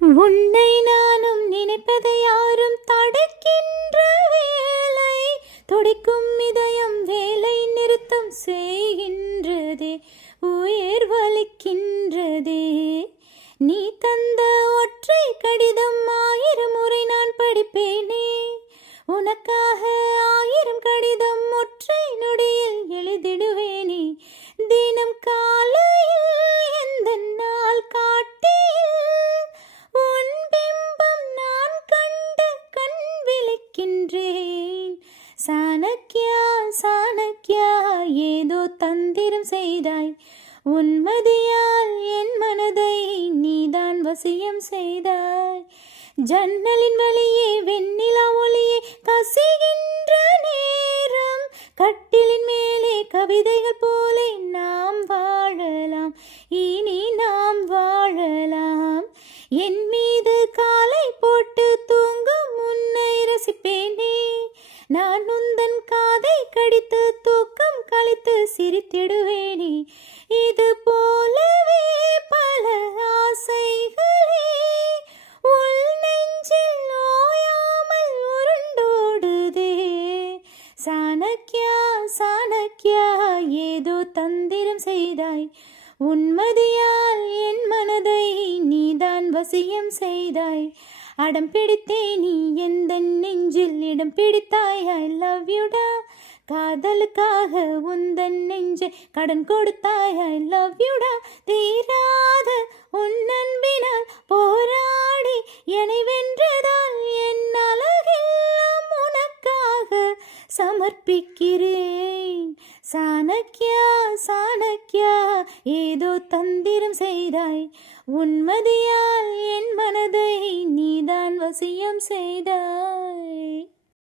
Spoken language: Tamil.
உன்னை நானும் நினைப்பதை யாரும் தடுக்கின்ற வேலை, துடிக்கும் இதயம் வேலை நிறுத்தம் செய்கின்றதே, உயிர் வலிக்கின்றதே. நீ தந்த ஒற்றை கடிதம் 1000 முறை நான் படிப்பேனே, உனக்காக 1000 கடிதம் ஒற்றை நொடியில் எழுதிடுவேனே. தினம் காலையில் எந்த நாள் காட்டில் உன் பிம்பம் நான் கண்டு கண் விழிக்கின்றேன். சாணக்கியா சாணக்கியா ஏதோ தந்திரம் செய்தாய், உன்மதியால் என் மனதை நீதான் வசியம் செய்தாய். ஜன்னலின் வழியே வெண்ணிலா ஒளியே கசிகின்ற நேரம், கட்டிலின் மேலே கவிதைகள் போலே நாம் வாழலாம், இனி நாம் வாழலாம். என் மீது காலை போட்டு தூங்கும் உன்னை ரசிப்பேனே, நான் உந்தன் காதை கடித்து தூக்கம் கழித்து சிரித்திடுவேனே. இது போலவே பல ஆசைகளே உள் நெஞ்சில் ஓயாமல் உருண்டோடுதே. சாணக்கியா சாணக்கியா ஏதோ தந்திரம் செய்தாய், உன்மதியால் என் மனதை நீதான் வசியம் செய்தாய். அடம் பிடித்தே நீ எந்த நெஞ்சில் இடம் பிடித்தாய். ஐ லவ் யூடா, காதலுக்காக உந்தன் நெஞ்சை கடன் கொடுத்தாய். ஐ லவ் யூடா, தீராத உன் அன்பினால் போராடி என்னை வென்றதால் என் அழகெல்லாம் உனக்காக சமர்ப்பிக்கிறேன். சாணக்கியா சாணக்கியா ஏதோ தந்திரம் செய்தாய், உன்மதியால் என் மனதை நீதான் வசியம் செய்தாய்.